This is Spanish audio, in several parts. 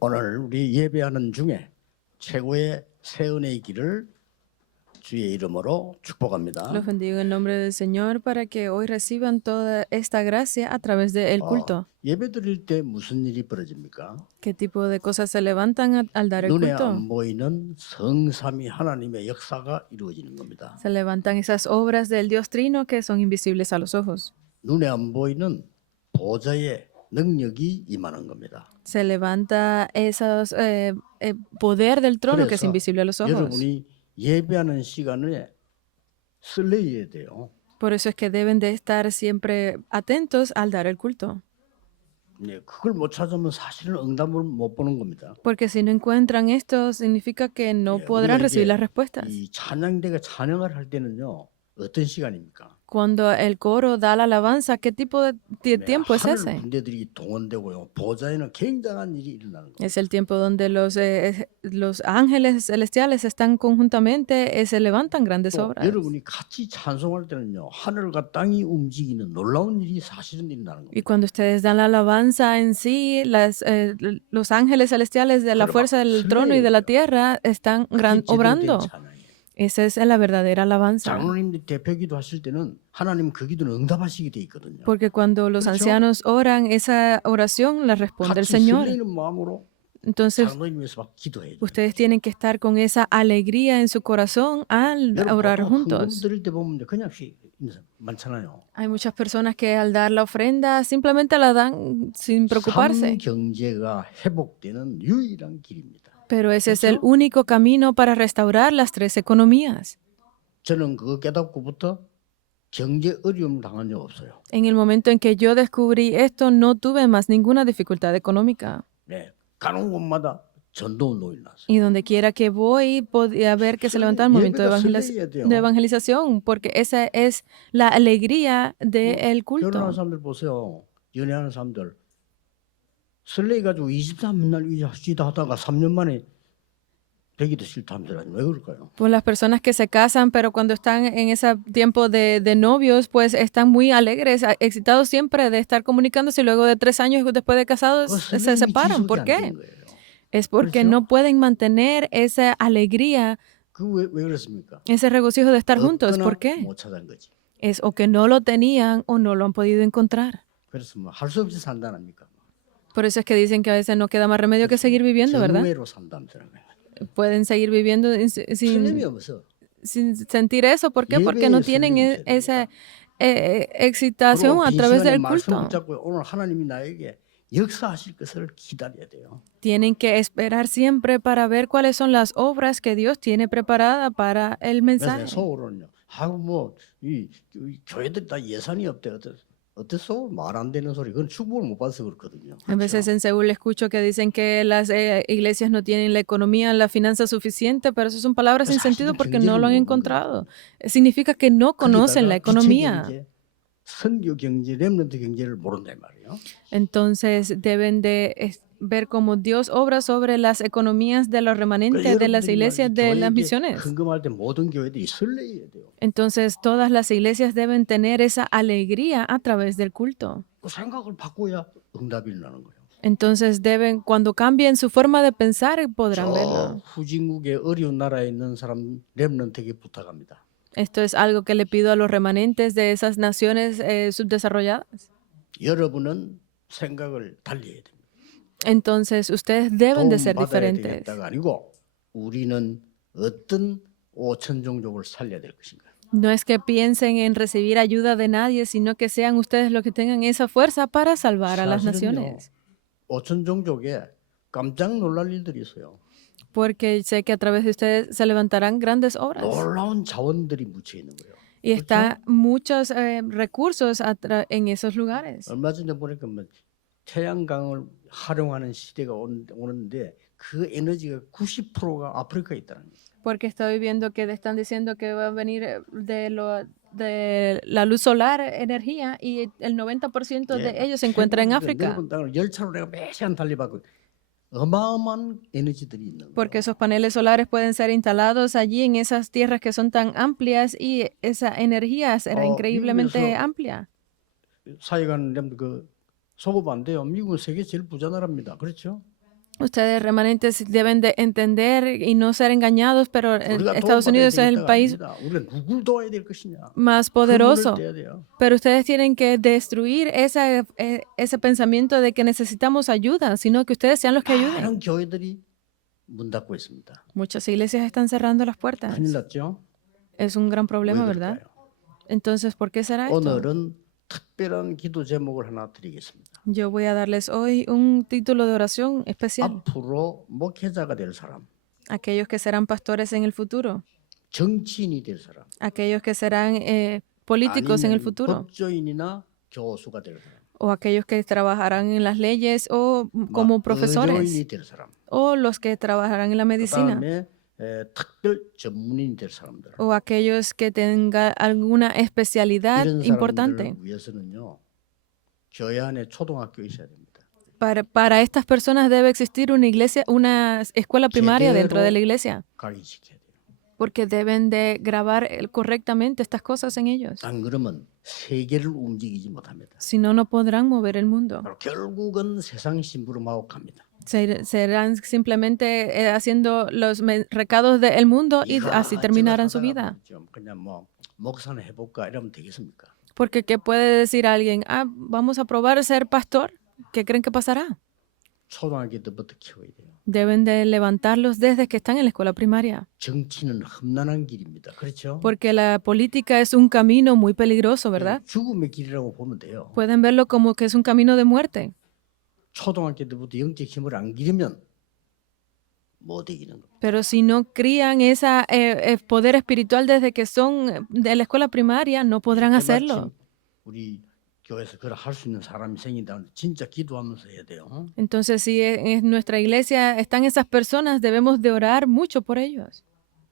오늘 우리 예배하는 중에 최고의 새 은혜의 길을 주의 이름으로 축복합니다. Los bendigo en el nombre del Señor para que hoy reciban toda esta gracia a través del culto. 예배 드릴 때 무슨 일이 벌어집니까? ¿Qué tipo de cosas se levantan al dar el 눈에 culto? 안 보이는 성삼위 하나님의 역사가 이루어지는 겁니다. Se levantan esas obras del Dios Trino que son invisibles a los ojos. 눈에 안 보이는 보좌의 능력이 임하는 겁니다. Se levanta esos poder del trono que es 그래서 invisible a los ojos. 여러분이 예배하는 시간에 설레야 돼요. Por eso es que deben de estar siempre atentos al dar el culto. 네, 그걸 못 찾으면 사실은 응답을 못 보는 겁니다. Porque si no encuentran esto, significa que no podrán recibir las respuestas. 이 찬양대가 찬양을 할 때는요, 어떤 시간입니까? Cuando el coro da la alabanza, ¿qué tipo de tiempo es 하늘 ese? 군대들이 동원되고요, 보좌에는 굉장한 일이 일어나는 겁니다. Es el tiempo donde los ángeles celestiales están conjuntamente, se levantan grandes 또 obras. 여러분이 같이 찬송할 때는요, 하늘과 땅이 움직이는 놀라운 일이 사실은 일어나는 Y 겁니다. cuando ustedes dan la alabanza en sí, los ángeles celestiales de la Pero fuerza del trono y de la tierra están 그게 제대로 된 obrando. 찬양이에요. Esa es la verdadera alabanza. 장로님들 대표기도 하실 때는 하나님 그 기도는 응답하시게 돼 있거든요. Porque cuando los 그렇죠? ancianos oran, esa oración la responde el 같이 Señor. 설레는 마음으로 Entonces, 장로님 위해서 막 기도해요. ustedes tienen que estar con esa alegría en su corazón al orar 헌금 juntos. 드릴 때 보면 그냥 많잖아요. Hay muchas personas que al dar la ofrenda simplemente la dan sin preocuparse. 경제가 회복되는 유일한 길입니다. Pero ese es el único camino para restaurar las tres economías. 저는 그거 깨닫고부터 경제 어려움 당한 적 없어요. En el momento en que yo descubrí esto, no tuve más ninguna dificultad económica. 네, 가는 곳마다 전도 운동이 났어요. Y donde quiera que voy, podía ver que se levantaba el movimiento de evangelización, porque esa es la alegría del culto. 결혼한 사람들 보세요. 연애하는 사람들 설레가지고 23날 위지다 하다가 3년 만에 되기도 싫다 하면서 왜 그럴까요? Pues las personas que se casan, pero cuando están en ese tiempo de novios, pues están muy alegres, excitados siempre de estar comunicándose y luego de 3 años después de casados se separan. ¿Por qué? Es porque no pueden mantener esa alegría, 왜 그렇습니까? ese regocijo de estar juntos. ¿Por qué? 못 찾은 거지. Es o que no lo tenían o no lo han podido encontrar. 그래서 할 수 없이 산다랍니까? Por eso es que dicen que a veces no queda más remedio que seguir viviendo, ¿verdad? 정외로 산다면서요. Pueden seguir viviendo 틀림이 없어. sin sentir eso. ¿Por qué? Porque no tienen esa excitación a través del culto. 오늘 하나님이 나에게 역사하실 것을 기다려야 돼요. Tienen que esperar siempre para ver cuáles son las obras que Dios tiene preparada para el mensaje. 속으로는요. 이 교회들 다 예산이 없대. 어땠어? 말 안 되는 소리. 그건 축복을 못 받아서 그렇거든요. A veces en Seúl escucho que dicen que las iglesias no tienen la economía, la finanza suficiente, pero eso son palabras sin sentido porque no lo han encontrado. Significa que no conocen la economía. 선교 경제, 렘넌트 경제를 모른단 말이에요. Entonces deben de ver cómo Dios obra sobre las economías de los remanentes de las iglesias de las misiones. 헌금할 때 모든 교회들이 설레야 돼요. Entonces todas las iglesias deben tener esa alegría a través del culto. 그 생각을 바꿔야 응답이 일어나는 거예요. Entonces deben, cuando cambien su forma de pensar, podrán verlo. 후진국의 어려운 나라에 있는 사람 렘넌트에게 부탁합니다. Esto es algo que le pido a los remanentes de esas naciones subdesarrolladas. 여러분은 생각을 달리해야 됩니다. Entonces ustedes deben de ser diferentes. 되겠다가 아니고 우리는 어떤 5천 종족을 살려야 될 것인가. No es que piensen en recibir ayuda de nadie, sino que sean ustedes los que tengan esa fuerza para salvar a las naciones. 5천 종족에 깜짝 놀랄 일들이 있어요. Porque sé que a través de ustedes se levantarán grandes obras. 놀라운 자원들이 묻혀 있는 거예요. Y está muchos recursos en esos lugares. 얼마 전에 보니까 태양광을 활용하는 시대가 오는데 그 에너지가 90%가 아프리카에 있다는 거예요. Porque estoy viendo que están diciendo que va a venir de la luz solar energía y el 90% de ellos se encuentra en África. 넓은 땅을 열차로 내가 매 시간 달려봤고 어마어마한 에너지들이 있는 거예요. Porque esos paneles solares pueden ser instalados allí en esas tierras que son tan amplias y esa energía será increíblemente amplia. 사회관 그 소급 안 돼요. 미국은 세계 제일 부자 나라입니다. 그렇죠? Ustedes remanentes deben de entender y no ser engañados, pero 우리가 Estados 도움받아야 Unidos es el 되겠다가 país 아닙니다. 우리가 누굴 도와야 될 것이냐. más 그 문을 poderoso. 떼야 돼요. Pero ustedes tienen que destruir ese pensamiento de que necesitamos ayuda, sino que ustedes sean los que ayuden. 많은 교회들이 문 닫고 있습니다. Muchas iglesias están cerrando las puertas. 큰일 났죠? Es un gran 왜 problema, ¿verdad? 그럴까요? Entonces, ¿por qué será esto? 오늘은 특별한 기도 제목을 하나 드리겠습니다. Yo voy a darles hoy un título de oración especial. 앞으로 목회자가 될 사람, Aquellos que serán pastores en el futuro, 정치인이 될 사람, aquellos que serán políticos en el 아니면 futuro, 법조인이나 교수가 될 사람, o aquellos que trabajarán en las leyes o como profesores, 의료인이 될 사람, o los que trabajarán en la medicina, 그다음에 특별 전문인이 될 사람들. o aquellos que tengan alguna especialidad 이런 importante. 사람들을 위해서는요, 교회 안에 초등학교 있어야 됩니다. Para estas personas debe existir una iglesia, una escuela primaria dentro de la iglesia, 각인시켜야 돼요. porque deben de grabar correctamente estas cosas en ellos. 안 그러면 세계를 움직이지 못합니다. Si no, no podrán mover el mundo. 결국은 세상 심부름하고 갑니다. Serán simplemente haciendo los recados del mundo y así terminarán su vida. 그냥 뭐 목사는 해볼까 이러면 되겠습니까? Porque ¿qué puede decir alguien? Ah, vamos a probar ser pastor. ¿Qué creen que pasará? 초등학교 때부터 키워야 돼요. Deben de levantarlos desde que están en la escuela primaria. 정치는 험난한 길입니다. 그렇죠? Porque la política es un camino muy peligroso, ¿verdad? 죽음의 길이라고 보면 돼요. Pueden verlo como que es un camino de muerte. 초등학교 때부터 영적 힘을 안 기르면 못 이기는 겁니다. Pero si no crían ese poder espiritual desde que son de la escuela primaria, no podrán hacerlo. 우리 교회에서 그걸 할 수 있는 사람이 생긴다면 진짜 기도하면서 해야 돼요. Entonces, si en nuestra iglesia están esas personas, debemos de orar mucho por ellos.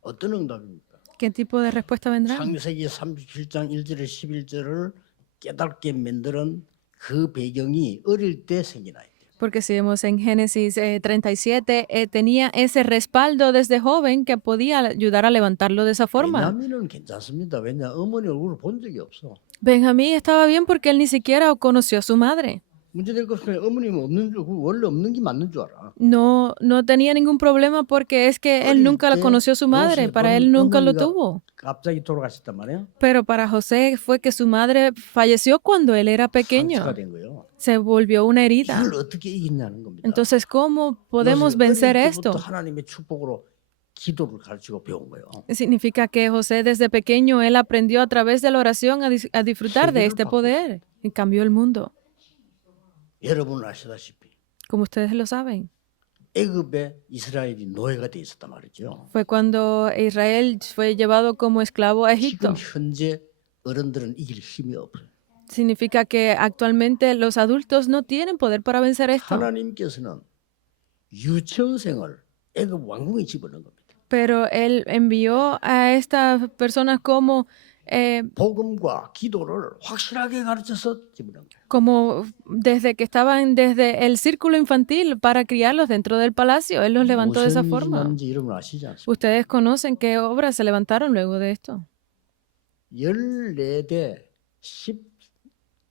어떤 응답입니까? ¿Qué tipo de respuesta vendrá? 창세기 37장 1절에 11절을 깨닫게 만드는 그 배경이 어릴 때 생긴 아이들. Porque si vemos en Génesis 37, tenía ese respaldo desde joven que podía ayudar a levantarlo de esa forma. 베냐민은 괜찮습니다. 왜냐 어머니 얼굴을 본 적이 없어. Benjamín estaba bien porque él ni siquiera conoció a su madre. 문제될 것은 어머님은 없는 줄 원래 없는 게 맞는 줄 알아. No tenía ningún problema porque es que él nunca la conoció a su madre. Para él nunca lo tuvo. 갑자기 돌아가셨단 말이야. Pero para José fue que su madre falleció cuando él era pequeño. 상처가 된 거예요. Se volvió una herida. 이걸 어떻게 이기냐는 겁니다. Entonces, ¿cómo podemos vencer esto? 하나님의 축복으로 기도를 가르치고 배운 거예요. Significa que José desde pequeño, él aprendió a través de la oración a disfrutar de este poder y cambió el mundo. 여러분 아시다시피 Como ustedes lo saben, 애굽에 이스라엘이 노예가 돼 있었단 말이죠. fue cuando Israel fue llevado como esclavo a 지금 Egipto. 현재 어른들은 이길 힘이 없어요. Significa que actualmente los adultos no tienen poder para vencer esto. 하나님께서는 유치원생을 애굽 왕궁에 집어넣은 겁니다. Pero él envió a estas personas como 복음과 기도를 확실하게 가르쳐서 집어넣은 거예요. como desde que estaban desde el círculo infantil para criarlos dentro del palacio. Él los levantó de esa 무슨 일이 forma. 있는지 여러분 아시지 않습니까? Ustedes conocen qué obras se levantaron luego de esto. 14대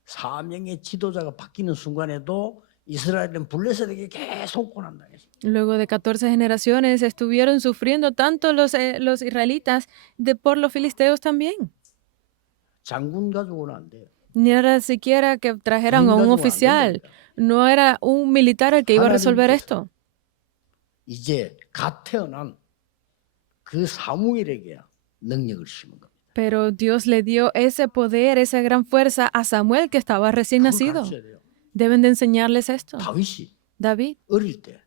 14명의 지도자가 바뀌는 순간에도 이스라엘은 블레셋에게 계속 고난당했어요. Luego de 14 generaciones estuvieron sufriendo tanto los israelitas por los filisteos también. 장군 가지고는 안 돼요. Ni era siquiera que trajeran a un 가지고는 안 oficial. 됩니다. No era un militar el que iba a resolver esto. 이제 갓 태어난 그 사무엘에게 능력을 심은 겁니다. Pero Dios le dio ese poder, esa gran fuerza a Samuel que estaba recién 그걸 nacido. 가르쳐야 돼요. Deben de enseñarles esto. 다윗이 David, 어릴 때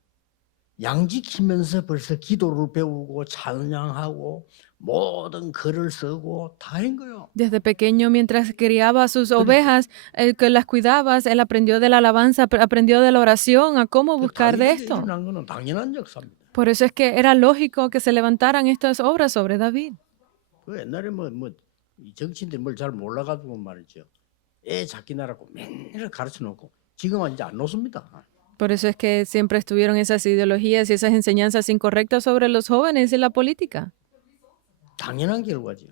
양지키면서 벌써 기도를 배우고 찬양하고 모든 글을 쓰고 다 한 거예요. desde pequeño, mientras criaba a sus ovejas, el que las cuidaba, él aprendió de la alabanza, aprendió de la oración, a cómo buscar de 다윗에게 esto. 일어난 거는 당연한 역사입니다. Por eso es que era lógico que se levantaran estas obras sobre David. 그 옛날에 이 정치인들이 뭘 잘 몰라가지고 말이죠. 애 잡기나라고 맨날 가르쳐 놓고 지금은 이제 안 놓습니다. Por eso es que siempre estuvieron esas ideologías y esas enseñanzas incorrectas sobre los jóvenes y la política. 당연한 결과죠.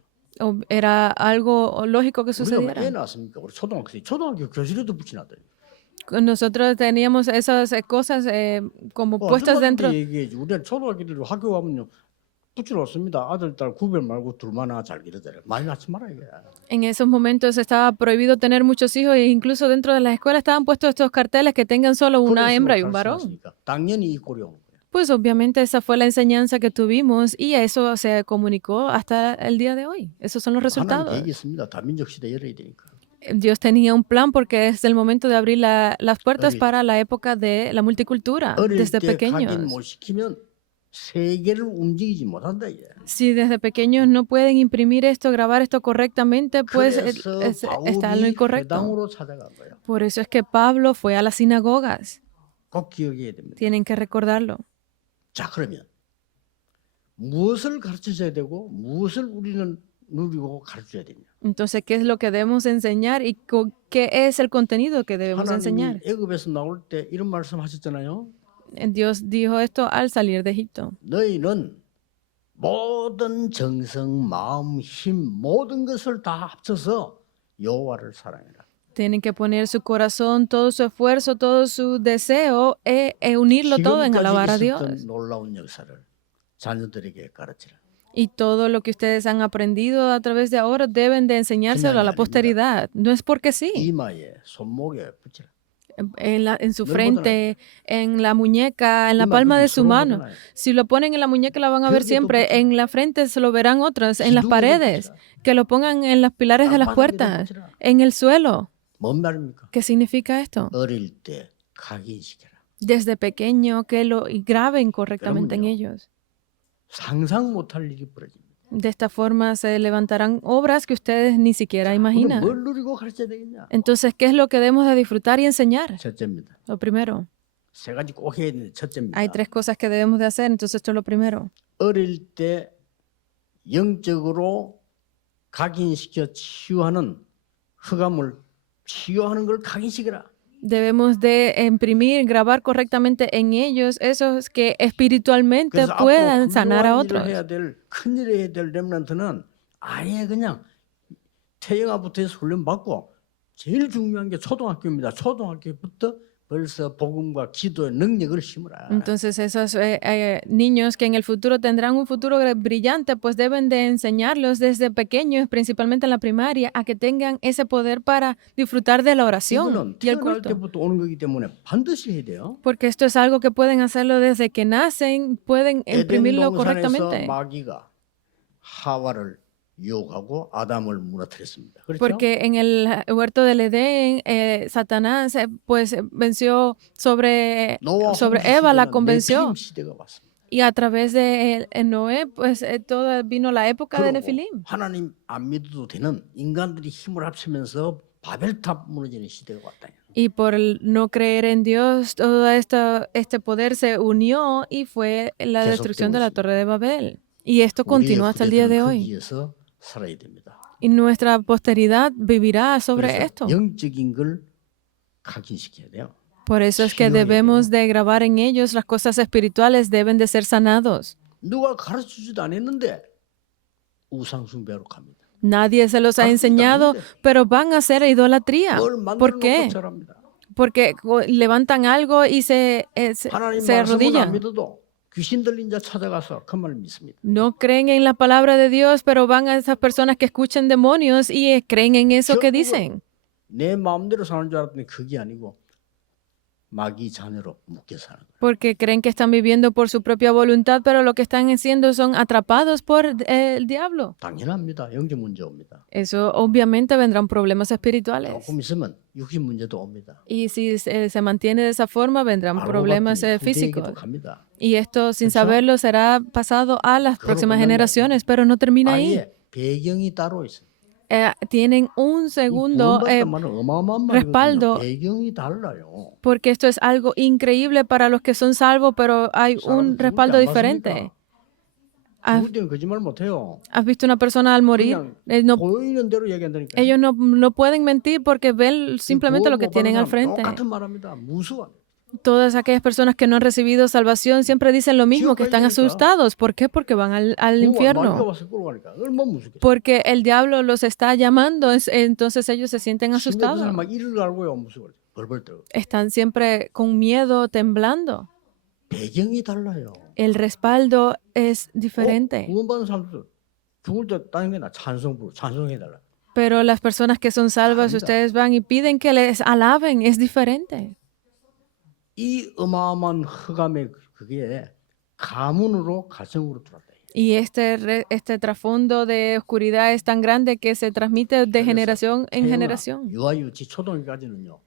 Era algo lógico que 우리가 왜 sucediera. 낳았습니까? 우리 초등학교 교실에도 붙여놨다. Nosotros teníamos esas cosas como puestas dentro. 아줌마들도 얘기해야지. 우리는 초등학교들 학교 가면요. 붙여놓습니다. 아들, 딸 구별 말고 둘만 잘 기르더래. 많이 낳지 마라 이게. En esos momentos estaba prohibido tener muchos hijos e incluso dentro de las escuelas estaban puestos estos carteles que tengan solo una hembra y un varón. 가르쳐놨으니까 당연히 이 꼴이 오는 거예요. Pues obviamente esa fue la enseñanza que tuvimos y eso se comunicó hasta el día de hoy. Esos son los 하나님 resultados. 계획이 있습니다. 다민족 시대 열어야 되니까. Dios tenía un plan porque es el momento de abrir las puertas 어릴- para la época de la multicultura 어릴 desde 때 각인 pequeños. 못 시키면 세계를 움직이지 못한다 이게. Si desde pequeños no pueden imprimir esto, grabar esto correctamente, pues 그래서 está en lo 바울이 incorrecto. 회당으로 찾아간 거예요. Por eso es que Pablo fue a las sinagogas. 꼭 기억해야 됩니다. Tienen que recordarlo. 자 그러면 무엇을 가르쳐줘야 되고 무엇을 우리는 누리고 가르쳐야 되냐? Entonces, ¿qué es lo que debemos enseñar y qué es el contenido que debemos enseñar? 하나님이 애굽에서 나올 때 이런 말씀하셨잖아요. Dios dijo esto al salir de Egipto. 너희는 모든 정성, 마음, 힘 모든 것을 다 합쳐서 여호와를 사랑해라. Tienen que poner su corazón, todo su esfuerzo, todo su deseo, unirlo todo en alabar a 지금까지 Dios. 있었던 놀라운 역사를 자녀들에게 가르치라. Y todo lo que ustedes han aprendido a través de ahora deben de enseñárselo a la 아닙니다. posteridad. No es porque sí. 이마에 손목에 붙이라. En su No lo frente, en la muñeca, en la 이마 palma de 붙이면 su 서로 mano. 보잖아요. Si lo ponen en la muñeca la van a ver 벽에도 siempre. 붙여라. En la frente se lo verán otras. En las 기둥에도 paredes. 붙여라. Que lo pongan en los pilares de las 땅바닥에도 puertas. 붙여라. En el suelo. 뭔 말입니까? ¿Qué significa esto? 어릴 때 각인시켜라. Desde pequeño que lo graben correctamente en 그러면요. ellos. 상상 못할 일이 벌어집니다. De esta forma se levantarán obras que ustedes ni siquiera 우리는 imaginan. 뭘 누리고 가르쳐야 되겠냐? Entonces, ¿qué es lo que debemos de disfrutar y enseñar? 첫째입니다. Lo primero. 세 가지 꼭 해야 되는데 첫째입니다. Hay tres cosas que debemos de hacer, entonces esto es lo primero. 어릴 때 영적으로 각인시켜 치유하는 흑암을 치유하는 걸 각인시켜라. Debemos de imprimir, grabar correctamente en ellos esos que espiritualmente 그래서 앞으로 puedan sanar a 훌륭한 일을 otros. 해야 될 큰일을 해야 될 렘넌트는 아예 그냥 태영아부터 해서 훈련 받고 제일 중요한 게 초등학교입니다. 초등학교부터 벌써 복음과 기도의 능력을 심으라. Entonces esos niños que en el futuro tendrán un futuro brillante, pues deben de enseñarlos desde pequeños, principalmente en la primaria, a que tengan ese poder para disfrutar de la oración 이거는 y el 태어날 culto. 때부터 오는 거기 때문에 반드시 해야 돼요. Porque esto es algo que pueden hacerlo desde que nacen, pueden 에덴 imprimirlo 동산에서 correctamente. 마귀가 하와를 유혹하고 아담을 무너뜨렸습니다. 그렇죠? Porque en el huerto del Edén, Satanás pues venció sobre 노아 Eva, la 홍수 convenció. 시대는 네피림 시대가 왔습니다. Y a través de Noé, pues todo vino la época de 그리고 Nefilim. 하나님 안 믿어도 되는 인간들이 힘을 합치면서 바벨탑 무너지는 시대가 왔다. Y por el no creer en Dios, todo este poder se unió y fue la destrucción de la Torre de Babel. Y esto continúa hasta el día de hoy. 거기에서 살아야 됩니다. Y nuestra posteridad vivirá sobre 그래서 esto. 영적인 걸 각인시켜야 돼요. Por eso es que 치유해야 debemos de grabar en ellos las cosas espirituales, deben de ser sanados. 누가 가르쳐주지도 않았는데 우상 숭배로 갑니다. Nadie se los ha enseñado, pero van a hacer idolatría. 뭘 ¿Por 만들어 qué? 놓고 절합니다. Porque levantan algo y se 하나님 말씀은 안 arrodillan. 믿어도 귀신 들린 자 찾아가서 그 말을 믿습니다. No creen en la palabra de Dios, pero van a esas personas que escuchan demonios y creen en eso que 결국은 dicen. 내 마음대로 사는 줄 알았더니 그게 아니고 마귀 자녀로 묶여 사는 거예요. Porque creen que están viviendo por su propia voluntad, pero lo que están haciendo son atrapados por el diablo. 당연합니다. 영적 문제 옵니다. Eso obviamente vendrán problemas espirituales. 조금 있으면 육신 문제도 옵니다. Y si se mantiene de esa forma, vendrán 알고 problemas 봤더니 físicos. 후대에게도 갑니다. Y esto, sin 그렇죠? saberlo, será pasado a las 그걸로 próximas 끝난 게 generaciones, pero no termina ahí. 아예 배경이 따로 있어요. Tienen un segundo 구원받단 말은 어마어마한 respaldo. 말이거든요. 배경이 달라요. porque esto es algo increíble para los que son salvos, pero hay 그 사람 un 죽을 respaldo 때안 diferente. 봤습니까? ¿Has, 죽을 때는 거짓말 못해요. has visto una persona al morir? 그냥 No, 보이는 대로 얘기한다니까. ellos no pueden mentir porque ven simplemente lo que tienen al frente. 똑같은 말합니다. 무서워. Todas aquellas personas que no han recibido salvación siempre dicen lo mismo, que están 지옥까지 가니까. asustados. ¿Por qué? Porque van al 마귀가 infierno. 와서 끌어가니까 얼마나 무섭겠어요. Porque el diablo los está llamando, entonces ellos se sienten 심해도 asustados. 막 이를 알고요. 무서워. 벌벌 떨고. están siempre con miedo, temblando. 배경이 달라요. El respaldo es diferente. 구원받은 사람들 죽을 때 다른 게 나 찬송해달라. Pero las personas que son salvas, Anda. ustedes van y piden que les alaben, es diferente. 이 어마어마한 흑암의 그게 가문으로 가정으로 들어왔다. Y este trasfondo de oscuridad es tan grande que se transmite de generación en generación. 유아 유치 초등학교까지는요.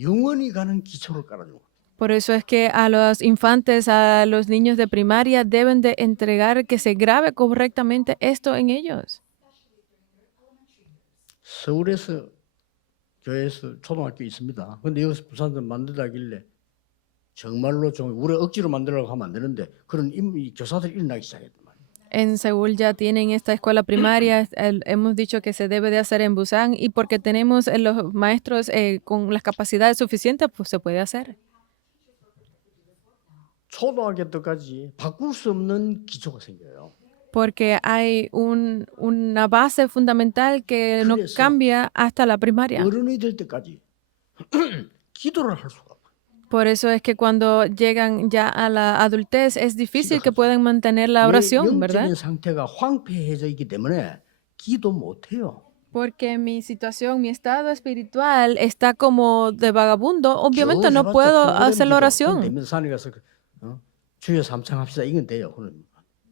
영원히 가는 기초를 깔아주고. Por eso es que a los infantes, a los niños de primaria, deben de entregar que se grabe correctamente esto en ellos. 서울에서 교회에서 초등학교 있습니다. 근데 여기서 부산에서 만들다길래 정말로 좀 우리 억지로 만들려고 하면 안 되는데 그런 이 교사들이 일어나기 시작했단 말이에요. En Seúl ya tienen esta escuela primaria. Hemos dicho que se debe de hacer en Busan y porque tenemos los maestros con las capacidades suficientes, pues se puede hacer. 초등학교 때까지 바꿀 수 없는 기초가 생겨요. Porque hay una base fundamental que no 그래서 cambia hasta la primaria. 어른이 될 때까지 기도를 할 수가 없어요. Por eso es que cuando llegan ya a la adultez es difícil que puedan mantener la 내 oración, ¿verdad? 영적인 상태가 황폐해져 있기 때문에 기도 못 해요. Porque mi situación, mi estado espiritual está como de vagabundo. Obviamente no puedo hacer la oración. 되면 산에 가서 주여 삼창합시다 이건 돼요.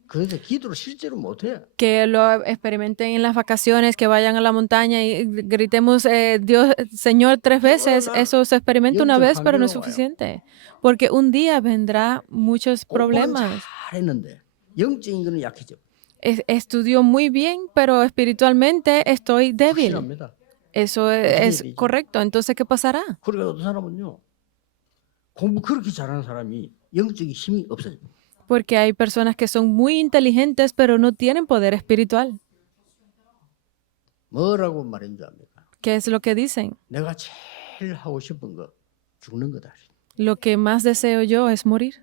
그런데 기도를 실제로 못 해요. Que lo experimenten en las vacaciones, que vayan a la montaña y gritemos Dios, Señor 3 veces. Eso se experimenta una vez, pero no es suficiente. Porque un día vendrá muchos problemas. 잘했는데 영적인 거는 약해져. Estudio muy bien, pero espiritualmente estoy débil. 확실합니다. Eso es correcto. Entonces, ¿qué pasará? 그러니까 어떤 사람은요. 공부 그렇게 잘하는 사람이 영적인 힘이 없어져. Porque hay personas que son muy inteligentes, pero no tienen poder espiritual. 뭐라고 말인 줄 압니까? ¿Qué es lo que dicen? 내가 제일 하고 싶은 거 죽는 거다. Lo que más deseo yo es morir.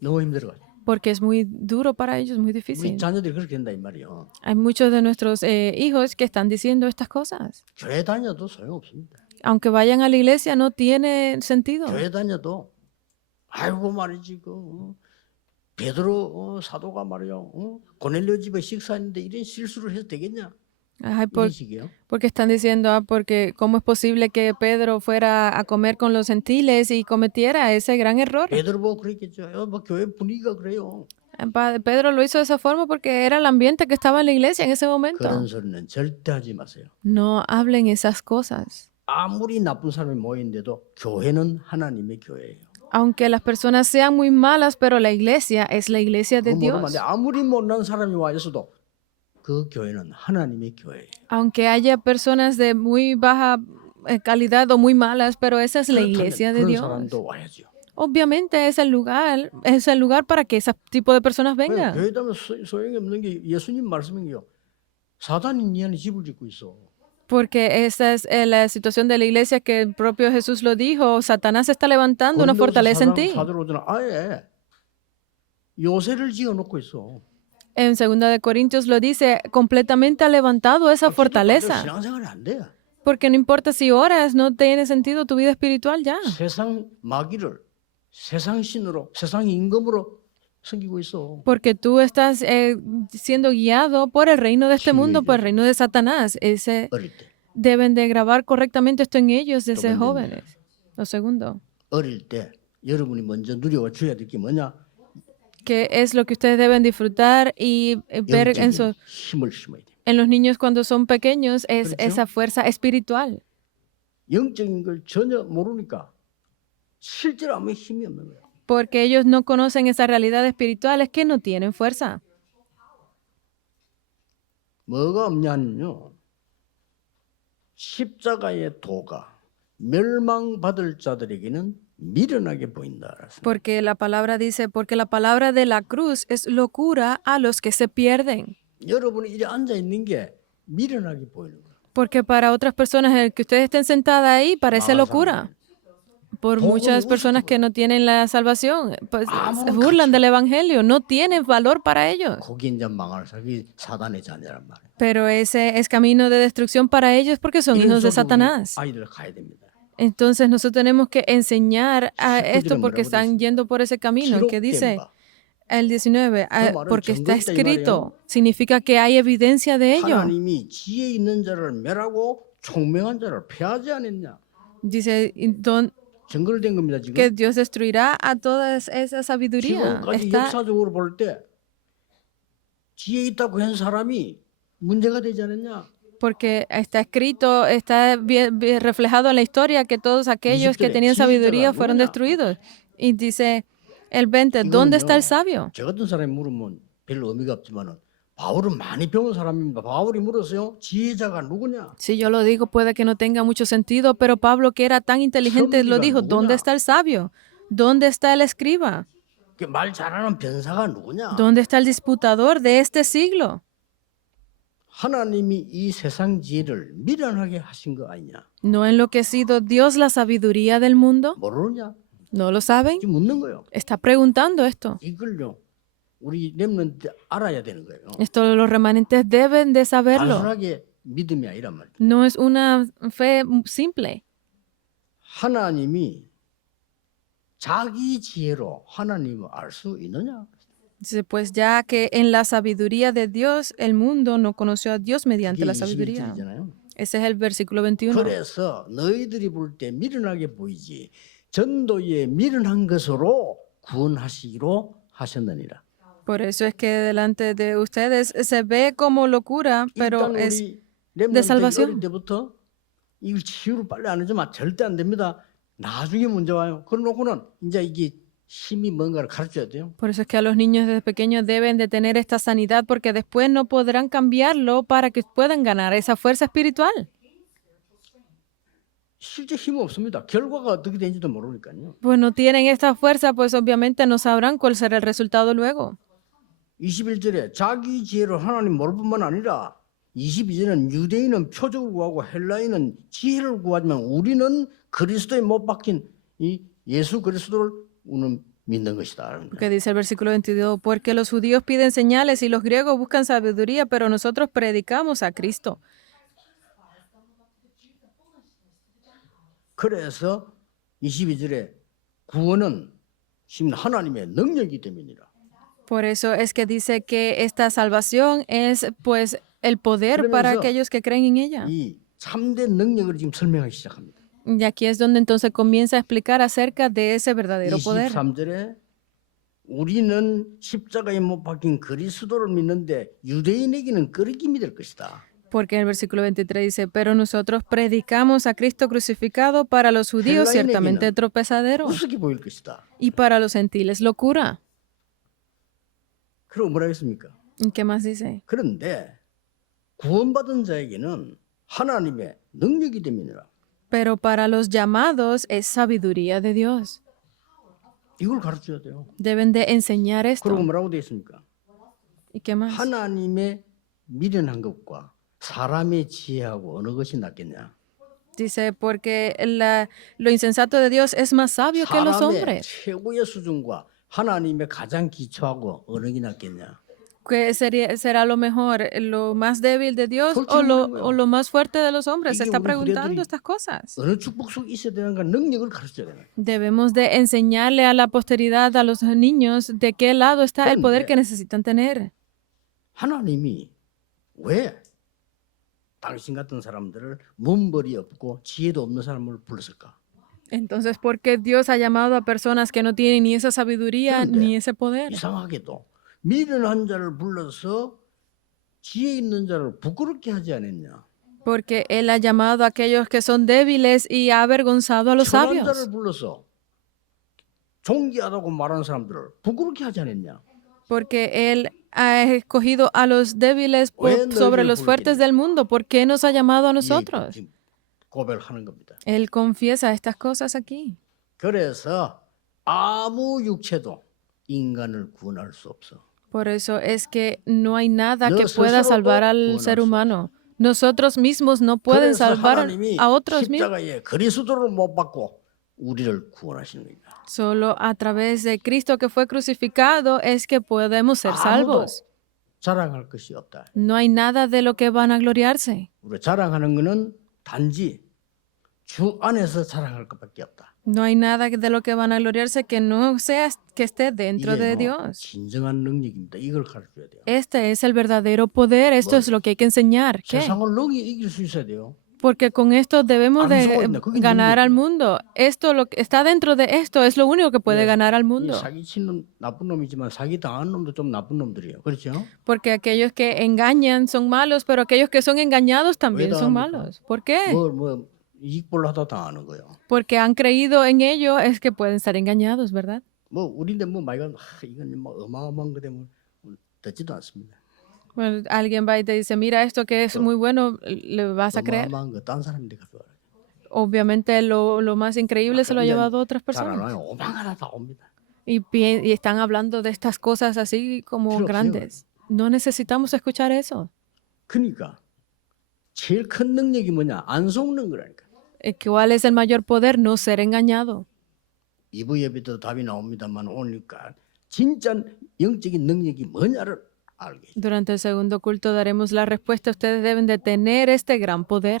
너무 힘들어가지고. Porque es muy duro para ellos, muy 우리 difícil. 자녀들이 그렇게 된다 이 말이에요. Hay muchos de nuestros hijos que están diciendo estas cosas. 교회 다녀도 소용없습니다. Aunque vayan a la iglesia, no tiene sentido. 교회 다녀도 아이고 말이지 베드로 사도가 말이요. 고넬료 집에 식사했는데 이런 실수를 해도 되겠냐? Ay, 이런 식이요. porque están diciendo, porque ¿cómo es posible que Pedro fuera a comer con los gentiles y cometiera ese gran error? 베드로 보고 그랬겠죠. 뭐 교회 분위기가 그래요. Pedro lo hizo de esa forma porque era el ambiente que estaba en la iglesia en ese momento. 그런 소리는 절대 하지 마세요. No hablen esas cosas. 아무리 나쁜 사람이 모인데도 교회는 하나님의 교회예요. Aunque las personas sean muy malas, pero la iglesia es la iglesia de 그거 모르면 안 Dios. 돼. 아무리 못난 사람이 와 있어도 그 교회는 하나님의 교회예요. Aunque haya personas de muy baja calidad o muy malas, pero esa es la iglesia de 그런 Dios. 사람도 와야죠. Obviamente es el lugar para que ese tipo de personas vengan. 교회 다면 소용이 없는 게 예수님 말씀인게요. 사단이 네 안에 집을 짓고 있어. Porque esa es la situación de la iglesia que el propio Jesús lo dijo. Satanás está levantando una fortaleza en ti. 사도로는 아예 요새를 지어놓고 있어. En 2 de Corintios lo dice, completamente ha levantado esa fortaleza. 신앙생활이 안 돼. Porque no importa si oras, no tiene sentido tu vida espiritual ya. 세상 마귀를 세상 신으로 세상 임금으로 섬기고 있어. Porque tú estás siendo guiado por el reino de este mundo, por el reino de Satanás. 어릴 때. Deben de grabar correctamente esto en ellos desde Totalmente. jóvenes. Lo segundo, 어릴 때 여러분이 먼저 누려와 줘야 될 게 뭐냐? que es lo que ustedes deben disfrutar y ver en, 영적인 힘을 심어야 돼. en los niños cuando son pequeños, es 그렇죠? esa fuerza espiritual. 영적인 걸 전혀 모르니까 실제로 아무 힘이 없는 거야. Porque ellos no conocen esa realidad espiritual, es que no tienen fuerza. 뭐가 없냐면요. 십자가의 도가 멸망받을 자들에게는 미련하게 보인다. Porque la palabra dice, porque la palabra de la cruz es locura a los que se pierden. 여러분이 이리 앉아 있는 게 미련하게 보이는 거야. Porque para otras personas el que ustedes estén sentadas ahí parece locura. Por muchas personas que no tienen la salvación, pues se burlan del evangelio, no tienen valor para ellos. 거기 이제 망할 사람이 사단의 자녀란 말이야. Pero ese es camino de destrucción para ellos porque son hijos de Satanás. 아이들 가야 됩니다. Entonces nosotros tenemos que enseñar a 19절에 esto porque 뭐라고 돼 están 있습니까? yendo por ese camino, que 기록된 dice 바. el 19, 그 말은 porque está 증거 있다 이 말이에요. escrito, significa que hay evidencia de ello. 하나님이 지혜 있는 자를 멸하고 총명한 자를 패하지 않았냐. Dice 증거를 된 겁니다 지금. que Dios destruirá a toda esa sabiduría. 지금까지 역사적으로 볼 때 지혜 있다고 한 사람이 문제가 되지 않았냐. Porque está escrito, está bien reflejado en la historia que todos aquellos que 20절에 tenían sabiduría 지혜자가 fueron 누구냐? destruidos. Y dice el 20, ¿dónde está el sabio? 저 같은 사람이 물으면 별로 의미가 없지만은 바울은 많이 배운 사람입니다. 바울이 물었어요. 지혜자가 누구냐? Si yo lo digo puede que no tenga mucho sentido, pero Pablo, que era tan inteligente, lo dijo, ¿dónde está el sabio? ¿Dónde está el escriba? 말 잘하는 변사가 누구냐? ¿Dónde está el disputador de este siglo? 하나님이 이 세상 지혜를 미련하게 하신 거 아니냐? ¿No ha enloquecido Dios la sabiduría del mundo? 모르느냐? ¿No lo saben? 지금 묻는 거예요. Está preguntando esto. 이걸요. 우리 렘넌트 알아야 되는 거예요. Esto los remanentes deben de saberlo. 단순하게 믿음이 아니란 말이에요. No es una fe simple. 하나님이 자기 지혜로 하나님을 알 수 있느냐? Dice, pues ya que en la sabiduría de Dios el mundo no conoció a Dios mediante 그게 la sabiduría. 21절이잖아요. Ese es el versículo 21. 그래서 너희들이 볼 때 미련하게 보이지 전도에 미련한 것으로 구원하시기로 하셨느니라. Por eso es que delante de ustedes se ve como locura, pero 일단 es 우리 de 렘넌트 salvación. 어릴 때부터 이걸 치유를 빨리 안 해주면 절대 안 됩니다. 나중에 문제 와요. 그러놓고는 이제 이게 힘이 뭔가를 가르쳐야 돼요. Por eso es que a los niños desde pequeños deben de tener esta sanidad, porque después no podrán cambiarlo para que puedan ganar esa fuerza espiritual. 실제 힘이 없습니다. 결과가 어떻게 되는지도 모르니까요. Pues no tienen esta fuerza, pues obviamente no sabrán cuál será el resultado luego. 21절에 자기 지혜로 하나님 모를 뿐만 아니라 22절에는 유대인은 표적을 구하고 헬라인은 지혜를 구하지만 우리는 그리스도에 못 박힌 이 예수 그리스도를 우리는 믿는 것이다. Porque dice el versículo 22, porque los judíos piden señales y los griegos buscan sabiduría, pero nosotros predicamos a Cristo. 그래서 22절에 구원은 하나님의 능력이기 때문이라. Por eso es que dice que esta salvación es pues el poder para 그러면서 aquellos que creen en ella. 이 참된 능력을 지금 설명하기 시작합니다. Y aquí es donde entonces comienza a explicar acerca de ese verdadero poder. 23절에 우리는 십자가에 못 박힌 그리스도를 믿는데 유대인에게는 끄리김이 될 것이다. Porque en el versículo 23 dice, pero nosotros predicamos a Cristo crucificado, para los judíos ciertamente tropezadero 우습게 보일 것이다. y para los gentiles locura. 그럼 뭐라 했습니까? ¿Y qué más dice? 그런데 구원받은 자에게는 하나님의 능력이 됩니다. Pero para los llamados es sabiduría de Dios. 이걸 가르쳐야 돼요. Deben de enseñar esto. 그리고 뭐라고 되어 있습니까? ¿Y qué más? 하나님의 미련한 것과 사람의 지혜하고 어느 것이 낫겠냐? Dice, porque lo insensato de Dios es más sabio que los 사람의 hombres. 최고의 수준과 하나님의 가장 기초하고 어느 게 낫겠냐? ¿Qué será lo mejor, lo más débil de Dios o lo más fuerte de los hombres? Se está preguntando estas cosas. 어느 축복 속에 있어야 되는가 능력을 가르쳐야 되는. Debemos de enseñarle a la posteridad, a los niños, de qué lado está el poder que necesitan tener. 하나님이 왜 당신 같은 사람들을 문벌이 없고 지혜도 없는 사람을 불렀을까? Entonces, ¿por qué Dios ha llamado a personas que no tienen ni esa sabiduría ni ese poder? 이상하게도 미련한 자를 불러서 지혜 있는 자를 부끄럽게 하지 않았냐? Porque Él ha llamado a aquellos que son débiles y ha avergonzado a los 천한 sabios. 자를 불러서 존귀하다고 말하는 사람들을 부끄럽게 하지 않았냐? Porque Él ha escogido a los débiles sobre los fuertes del mundo. ¿Por qué nos ha llamado a nosotros? 지금 고백하는 겁니다. Él confiesa estas cosas aquí. 그래서 아무 육체도 인간을 구원할 수 없어. Por eso es que no hay nada que No pueda solo salvar al 구원할 ser 수 humano. Nosotros mismos no pueden 그래서 salvar 하나님이 a otros mismos. 십자가에 그리스도를 못 받고 우리를 구원하시는 겁니다. Solo a través de Cristo que fue crucificado es que podemos ser 아무도 salvos. 자랑할 것이 없다. No hay nada de lo que van a gloriarse. 우리 자랑하는 것은 단지 주 안에서 자랑할 것밖에 없다. No hay nada de lo que van a gloriarse que no sea que esté dentro de 이게 Dios. 진정한 능력입니다. 이걸 가르쳐야 돼요. Este es el verdadero poder. Esto es lo que hay que enseñar. ¿Qué? 세상을 능히 이길 수 있어야 돼요. Porque con esto debemos de ganar al mundo. Esto, lo que está dentro de esto, es lo único que puede ganar al 이 mundo. 사기치는 나쁜 놈이지만 사기 당한 놈도 좀 나쁜 놈들이에요. 그렇죠? Porque aquellos que engañan son malos, pero aquellos que son engañados también son 당합니까? malos. ¿Por qué? 뭐 이익볼로 하다 당하는 거예요. Porque han creído en ello, es que pueden estar engañados, ¿verdad? 뭐 우리인데 뭐 말가 이건 뭐 어마어마한 거 되면 듣지도 않습니다. Bueno, alguien va y te dice, mira esto que es muy bueno, ¿le vas a creer? 어마어마한 거 딴 사람들이 가져와요. Obviamente lo más increíble se lo ha llevado a otras 잘 personas. 알아요. 오만하다 다 옵니다. Y están hablando de estas cosas así como Pero, grandes. No necesitamos escuchar eso. 그러니까 제일 큰 능력이 뭐냐? 안 속는 거라니까. ¿Cuál es el mayor poder? No ser engañado. 2부 예배도 답이 나옵니다만 오니까 진짜 영적인 능력이 뭐냐를 알게. Durante el segundo culto daremos la respuesta. Ustedes deben de tener este gran poder.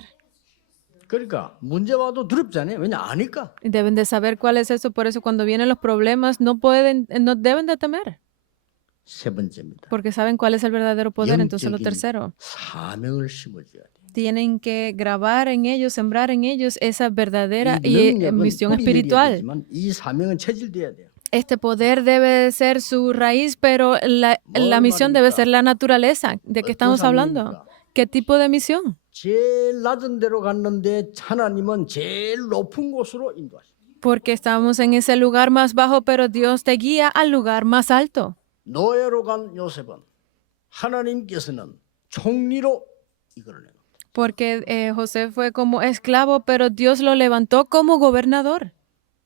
그러니까 문제 와도 두렵지 않아요. 왜냐 아니까. Y deben de saber cuál es eso. Por eso cuando vienen los problemas no deben de temer. 세 번째입니다. Porque saben cuál es el verdadero poder. Entonces lo 영적인 tercero. 사명을 심어줘야 돼. Tienen que grabar en ellos, sembrar en ellos esa verdadera 이 misión 능력은 espiritual. 뿌리 내려야 되지만 이 사명은 체질돼야 돼요. Este poder debe ser su raíz, pero la misión debe ser la naturaleza. ¿De qué estamos hablando? ¿Qué tipo de misión? 제일 낮은 데로 갔는데 하나님은 제일 높은 곳으로 인도하시죠. Porque estamos en ese lugar más bajo, pero Dios te guía al lugar más alto. 노예로 간 요셉은 하나님께서는 총리로 이끌어내는. Porque José fue como esclavo, pero Dios lo levantó como gobernador.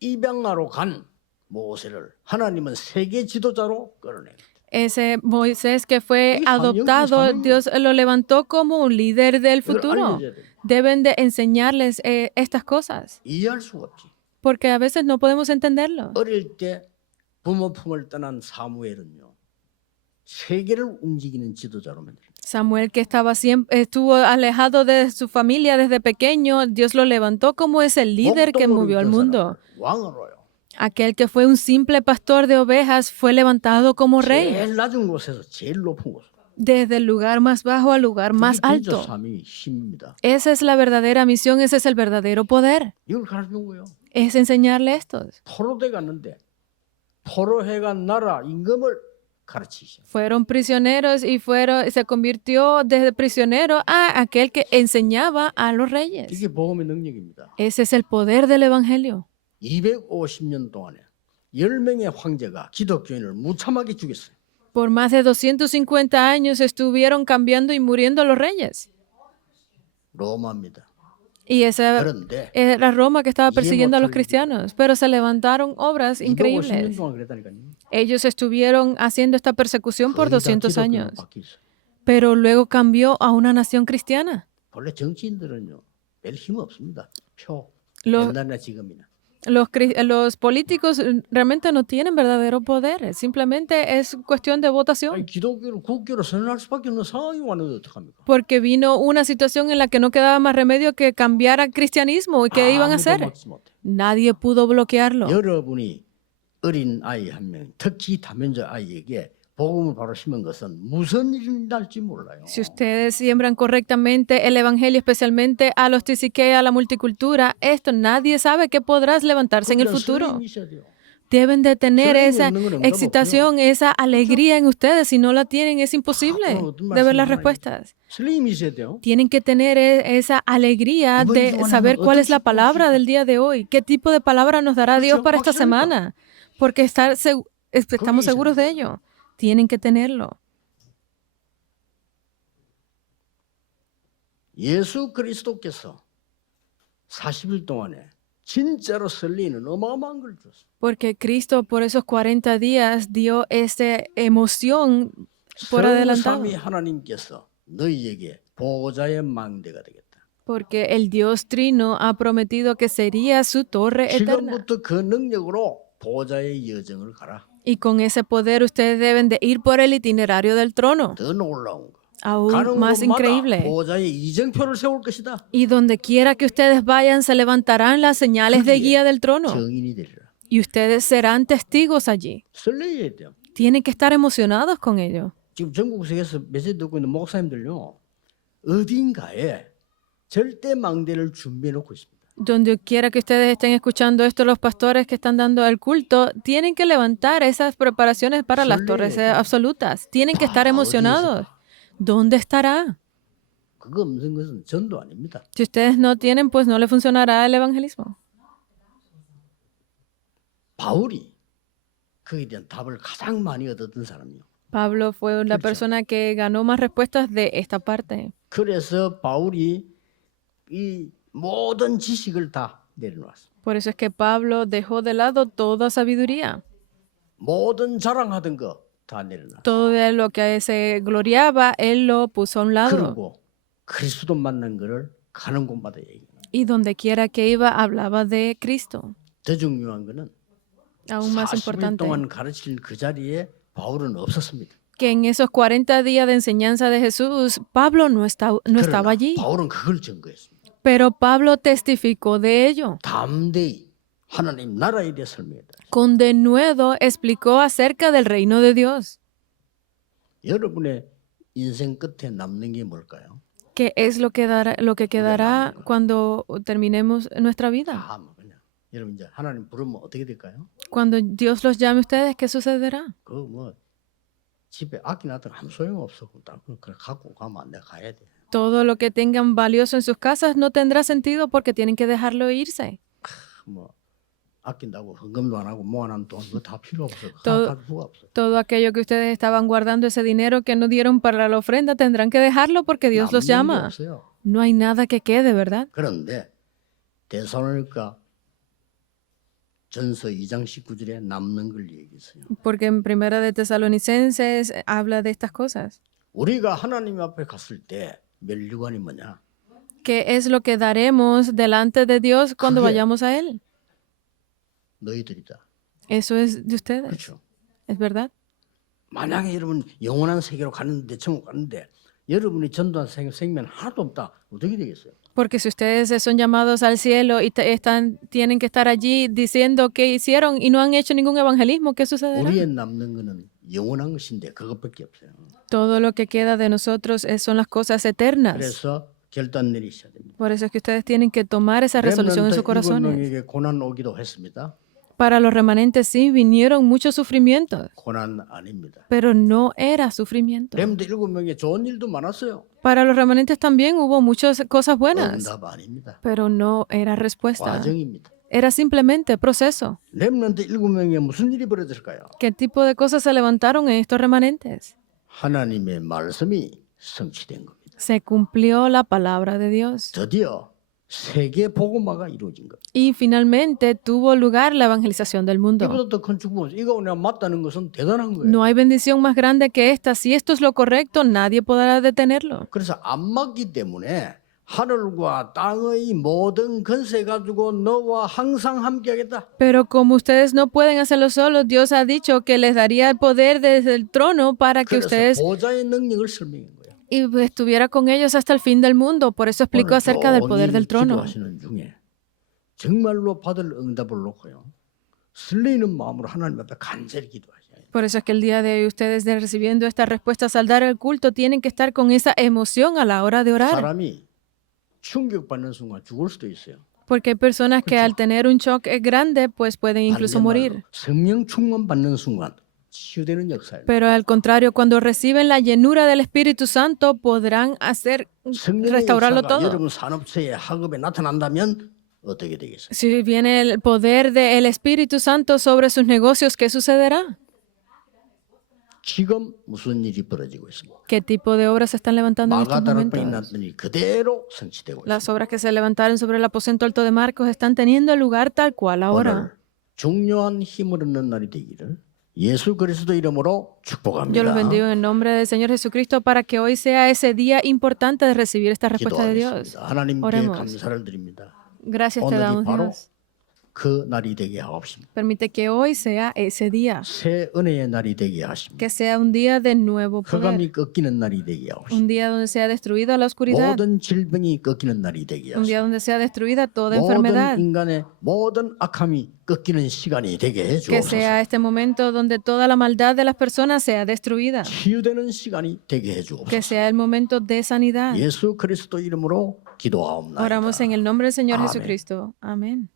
입양하러 간 모세를 하나님은 세계 지도자로 끌어내는. Ese Moisés que fue 이 adoptado, 사명- Dios lo levantó como un líder del 이걸 futuro. 알려줘야 돼. Deben de enseñarles estas cosas, 이해할 수가 없지. porque a veces no podemos entenderlo. 어릴 때 부모 품을 떠난 사무엘은요. 세계를 움직이는 지도자로 만들어요. Samuel, que estuvo alejado de su familia desde pequeño, Dios lo levantó como ese líder que movió al mundo. 왕으로요. Aquel que fue un simple pastor de ovejas fue levantado como rey, 제일 낮은 곳에서 제일 높은 곳. desde el lugar más bajo al lugar más alto. 사명이 힘입니다. Esa es la verdadera misión, ese es el verdadero poder. 이걸 가르치는 거예요. Es enseñarle esto. 포로돼 갔는데 포로해 간 나라 임금을 가르치시죠. Fueron prisioneros y se convirtió desde prisionero a aquel que enseñaba a los reyes. 이게 복음의 능력입니다. Ese es el poder del evangelio. 250년 동안에 10명의 황제가 기독교인을 무참하게 죽였어요. Por más de 250 años estuvieron cambiando y muriendo los reyes. 로마입니다. Y esa 그런데 era Roma que estaba persiguiendo a los 못할 cristianos. Pero se levantaron obras 250년 increíbles. 동안 그랬다니까요. Ellos estuvieron haciendo esta persecución por 거의 다 200 기독교로 años. 바뀌었어요. Pero luego cambió a una nación cristiana. 원래 정치인들은요. 별 힘 없습니다. 표. Los, 옛날이나 지금이나. los políticos realmente no tienen verdadero poder. Simplemente es cuestión de 아니, votación. 기독교를 국교로 선언할 수밖에 없는 상황이 왔는데 어떡합니까? Porque vino una situación en la que no quedaba más remedio que cambiar al cristianismo. ¿Y qué iban a 아무도 hacer? 막지 못해. Nadie pudo bloquearlo. 여러분이 어린 아이 한 명, 특히 다면적 아이에게 복음을 바로 심은 것은 무슨 일이 날지 몰라요. Si ustedes siembran correctamente el evangelio, especialmente a los TCK, a la multicultura, esto nadie sabe que podrás levantarse en el 그러니까 futuro. 설렘이 있어야 돼요. Deben de tener 설렘이 esa 없는 건 응답 excitación, esa alegría en ustedes. Si no la tienen, es imposible Ah, 어떤 de ver las 말씀을 respuestas. 설렘이 있어야 돼요. Tienen que tener esa alegría 이번 de 주간에는 saber cuál es la 어떤 palabra del día de hoy. ¿Qué tipo de palabra nos dará Dios para esta 확실하니까. semana? Porque estamos 있어야 seguros de 돼요. ello. Tienen que tenerlo. 예수 그리스도께서 40일 동안에 진짜로 설리는 어마어마한 걸 줬어요. Porque Cristo por esos 40 días dio esa emoción por adelantado. 성삼위 하나님께서 너희에게 보호자의 망대가 되겠다. Porque el Dios Trino ha prometido que sería su torre eterna. 지금부터 그 능력으로 보호자의 여정을 가라. Y con ese poder ustedes deben de ir por el itinerario del trono. 더 놀라운 거. aún 가는 más 곳마다 increíble. 보호자의 이정표를 세울 것이다. Y donde quiera que ustedes vayan, se levantarán las señales de 거기에 guía del trono. 증인이 되리라. Y ustedes serán testigos allí. 설레야 돼요. Tienen que estar emocionados con ello. 지금 전국에서 메시지 듣고 있는 목사님들요. 어딘가에 절대 망대를 준비해 놓고 있습니다. Donde quiera que ustedes estén escuchando esto, los pastores que están dando el culto, tienen que levantar esas preparaciones para las torres absolutas. Tienen que estar emocionados. ¿Dónde estará? 그거 없는 것은 전도 아닙니다. Si ustedes no tienen, pues no le funcionará el evangelismo. 바울이 거기에 대한 답을 가장 많이 얻었던 사람이요. Pablo fue la 그렇죠. persona que ganó más respuestas de esta parte. 그래서 바울이 이 모든 지식을 다 내려놨어. Por eso es que Pablo dejó de lado toda sabiduría. 모든 자랑하던 거 다 내려놨어. Todo de lo que se gloriaba, él lo puso a un lado. 그리고 그리스도 만난 거를 가는 곳마다 얘기해. Y donde quiera que iba, hablaba de Cristo. 더 중요한 거는 Aún más 40일 importante, 동안 가르칠 그 자리에 바울은 없었습니다. que en esos 40 días de enseñanza de Jesús, Pablo no estaba 그러나 allí. 바울은 그걸 증거했습니다. Pero Pablo testificó de ello. 담대히 하나님 나라에 대해 설명했다. Con denuedo explicó acerca del reino de Dios. 여러분의 인생 끝에 남는 게 뭘까요? ¿Qué es lo que quedará cuando terminemos nuestra vida? 다 그냥 여러분 이제 하나님 부르면 어떻게 될까요? Cuando Dios los llame a ustedes, ¿qué sucederá? 그거 뭐 집에 아끼놨다가 아무 소용 없어. 그걸 갖고 가면 안 돼. 가야 돼. Todo lo que tengan valioso en sus casas no tendrá sentido porque tienen que dejarlo irse. 뭐 아낀다고 헌금도 안 하고 모아놓은 돈 그거 다 필요 없어. todo- 다 필요 없어. Todo aquello que ustedes estaban guardando, ese dinero que no dieron para la ofrenda, tendrán que dejarlo porque Dios los 남는 게 llama. 없어요. No hay nada que quede, ¿verdad? 그런데 데살로니가 전서 2장 19절에 남는 걸 얘기했어요. Porque en Primera de Tesalonicenses habla de estas cosas. 우리가 하나님 앞에 갔을 때 멸류관이 뭐냐? ¿Qué es lo que daremos delante de Dios cuando 그게- vayamos a Él? 너희들이다. Eso es de ustedes, 그렇죠. ¿es verdad? 만약에 여러분 영원한 세계로 가는데 천국 가는데 여러분이 전도한 생명 하나도 없다. 어떻게 되겠어요? Porque si ustedes son llamados al cielo y tienen que estar allí diciendo que hicieron y no han hecho ningún evangelismo, ¿qué sucederá? 우리의 남는 거는 영원한 것인데 그것밖에 없어요. Todo lo que queda de nosotros son las cosas eternas. 그래서 결단 내리셔야 됩니다. Por eso es que ustedes tienen que tomar esa resolución en 렘넌트 sus corazones. 7명에게 고난 오기도 했습니다. Para los remanentes sí vinieron muchos sufrimientos, 고난 아닙니다. pero no era sufrimiento. 렘넌트 7명에 좋은 일도 많았어요. Para los remanentes también hubo muchas cosas buenas, 응답 아닙니다. pero no era respuesta. 과정입니다. Era simplemente proceso. 렘넌트 7명에 무슨 일이 벌어질까요? ¿Qué tipo de cosas se levantaron en estos remanentes? 하나님의 말씀이 성취된 겁니다. Se cumplió la palabra de Dios. 드디어 세계 복음화가 이루어진 겁니다. Y finalmente tuvo lugar la evangelización del mundo. 이보다 더 큰 축복, 이거 내가 맞다는 것은 대단한 거예요. No hay bendición más grande que esta. Si esto es lo correcto, nadie podrá detenerlo. 그래서 안 맞기 때문에 하늘과 땅의 모든 권세 가지고 너와 항상 함께하겠다. Pero como ustedes no pueden hacerlo solos, Dios ha dicho que les daría el poder desde el trono para que 그래서 ustedes 보좌의 능력을 설명한 거예요. y estuviera con ellos hasta el fin del mundo. Por eso explicó acerca del poder del trono. 기도하시는 중에 정말로 받을 응답을 놓고요. 설레이는 마음으로 하나님 앞에 간절히 기도하셔야 돼요. Por eso es que el día de hoy ustedes recibiendo estas respuestas al dar el culto tienen que estar con esa emoción a la hora de orar. 사람이 충격받는 순간 죽을 수도 있어요. Porque hay personas que al tener un shock grande, pues pueden incluso 반대말로 morir. 성령 충만 받는 순간 치유되는 역사예요. Pero al contrario, cuando reciben la llenura del Espíritu Santo, podrán 성령의 restaurarlo 역사가 todo. 여러분 산업체의 학업에 나타난다면 어떻게 되겠어요? Si viene el poder del Espíritu Santo sobre sus negocios, ¿qué sucederá? 지금 무슨 일이 벌어지고 있습니다. ¿Qué tipo de obras se están levantando en estos 마가다락방이 momentos? 났더니 그대로 성취되고 Las 있습니다. obras que se levantaron sobre el aposento alto de Marcos están teniendo lugar tal cual 오늘 ahora. 중요한 힘을 얻는 날이 되기를 예수 그리스도 이름으로 Yo los 축복합니다. bendigo en el nombre del Señor Jesucristo para que hoy sea ese día importante de recibir esta respuesta de Dios. 기도하겠습니다. 하나님께 Oremos. 감사를 드립니다. Gracias te 오늘이 damos, 바로 Dios. 그 날이 되게 하옵소서. Permite que hoy sea ese día, 새 은혜의 날이 되게 하십니다. que sea un día de nuevo poder, 흑암이 꺾이는 날이 되게 하옵소서. un día donde sea destruida la oscuridad, 모든 질병이 꺾이는 날이 되게 un 하옵소서. día donde sea destruida toda 모든 enfermedad, 인간의 모든 악함이 꺾이는 시간이 되게 해 que 주옵소서. sea este momento donde toda la maldad de las personas sea destruida, 치유되는 시간이 되게 해 que 주옵소서. sea el momento de sanidad. 예수 그리스도 이름으로 기도하옵나이다. Oramos en el nombre del Señor Amén. Jesucristo. Amén.